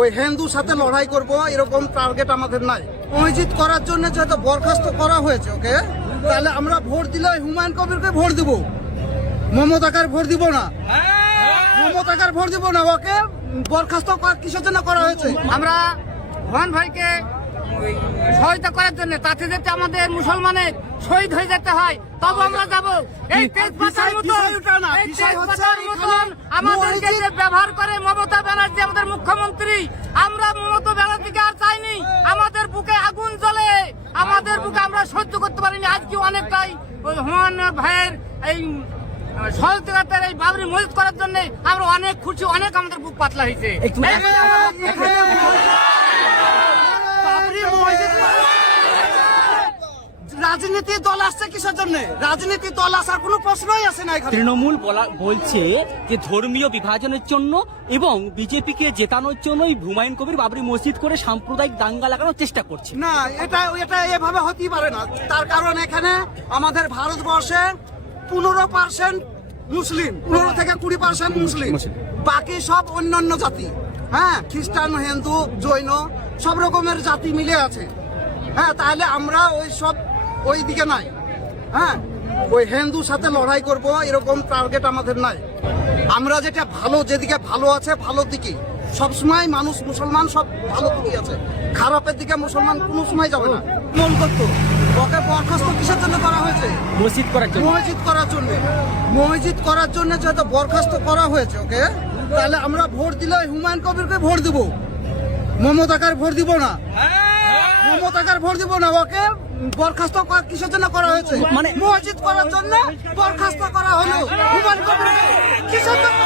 ওই হিন্দুর সাথে লড়াই করব এরকম টার্গেট আমাদের নাই। মসজিদ করার জন্য যেহেতু বরখাস্ত করা হয়েছে ওকে, তাহলে আমরা ভোট দিলে হুমায়ুন কবিরকে ভোট দিব, মমতাকার ভোট দিব না, মমতাকার ভোট দিব না। ওকে বরখাস্ত কিসের জন্য করা হয়েছে? আমরা হুমায়ুন ভাইকে সহায়তা করার জন্য, তাতে যাতে আমাদের মুসলমানের শহীদ হয়ে যেতে হয় তবে আমরা যাব। এই তেজপাতার মতন আমাদেরকে যে ব্যবহার করে মমতা ব্যানার্জি আমাদের মুখ্যমন্ত্রী, আমরা মমতা ব্যানার্জিকে আর চাইনি। আমাদের বুকে আগুন জ্বলে, আমাদের বুকে আমরা সহ্য করতে পারিনি। আজকে অনেকটাই ওই হুমায়ুন ভাইয়ের এই সহযোগিতার এই বাবরি মসজিদ করার জন্য আমরা অনেক খুশি, অনেক আমাদের বুক পাতলা হয়েছে। রাজনীতি দল আসছে কিসের জন্য? রাজনীতি দল আসার কোনো প্রশ্নই আসে না এখানে। তৃণমূল বলছে যে ধর্মীয় বিভাজনের জন্য এবং বিজেপিকে জেতানোর জন্যই হুমায়ুন কবির বাবরি মসজিদ করে সাম্প্রদায়িক দাঙ্গা লাগানোর চেষ্টা করছে। না, এটা এভাবে হতেই পারে না। তার কারণ এখানে আমাদের ভারতবর্ষে 15% মুসলিম, 15 থেকে 20% মুসলিম, বাকি সব অন্যান্য জাতি। হ্যাঁ, খ্রিস্টান, হিন্দু, জৈন সব রকমের জাতি মিলে আছে। হ্যাঁ, তাহলে আমরা ওই দিকে নাই। হ্যাঁ, ওই হিন্দুর সাথে লড়াই করব এরকম টার্গেট আমাদের নাই। আমরা যেটা ভালো, যেদিকে ভালো আছে ভালো দিকে সবসময় মানুষ, মুসলমান সব ভালো দিকে আছে, খারাপের দিকে মুসলমান কোনো সময় যাবে না। মন করতো ওকে বরখাস্ত কিসের জন্য করা হয়েছে? মসজিদ করার জন্য। মসজিদ করার জন্য, মসজিদ করার জন্য যেহেতু বরখাস্ত করা হয়েছে ওকে, তাহলে আমরা ভোট দিলে হুমায়ুন কবিরকে ভোট দিব, মমতাকার ভোট দিব না, মমতাকার ভোট দিব না। ওকে বরখাস্ত কিসের জন্য করা হয়েছে? মানে মসজিদ করার জন্য বরখাস্ত করা হলো। হুমায়ুন কবির কিসের জন্য,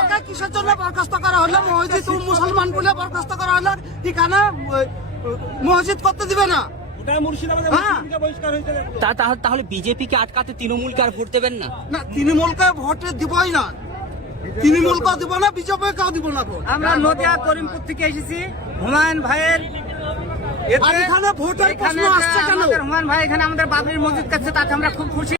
ওকে কিসের জন্য বরখাস্ত করা হলো? মসজিদ মুসলমান বলে বরখাস্ত করা হলো। এখানে মসজিদ করতে দিবে না। তাহলে বিজেপিকে আটকাতে তৃণমূলকে আর ভোট দেবেন না? না, তৃণমূলকে ভোট দিবই না, তৃণমূলকেও দিব না, বিজেপিকেও দিব না ভোট। আমরা নদিয়া করিমপুর থেকে এসেছি। হুমায়ুন ভাইয়ের আর এখানে ভোটের প্রশ্ন আসছে কেন? হুমায়ুন ভাই এখানে আমাদের বাবরি মসজিদ কাছে, তাতে আমরা খুব খুশি।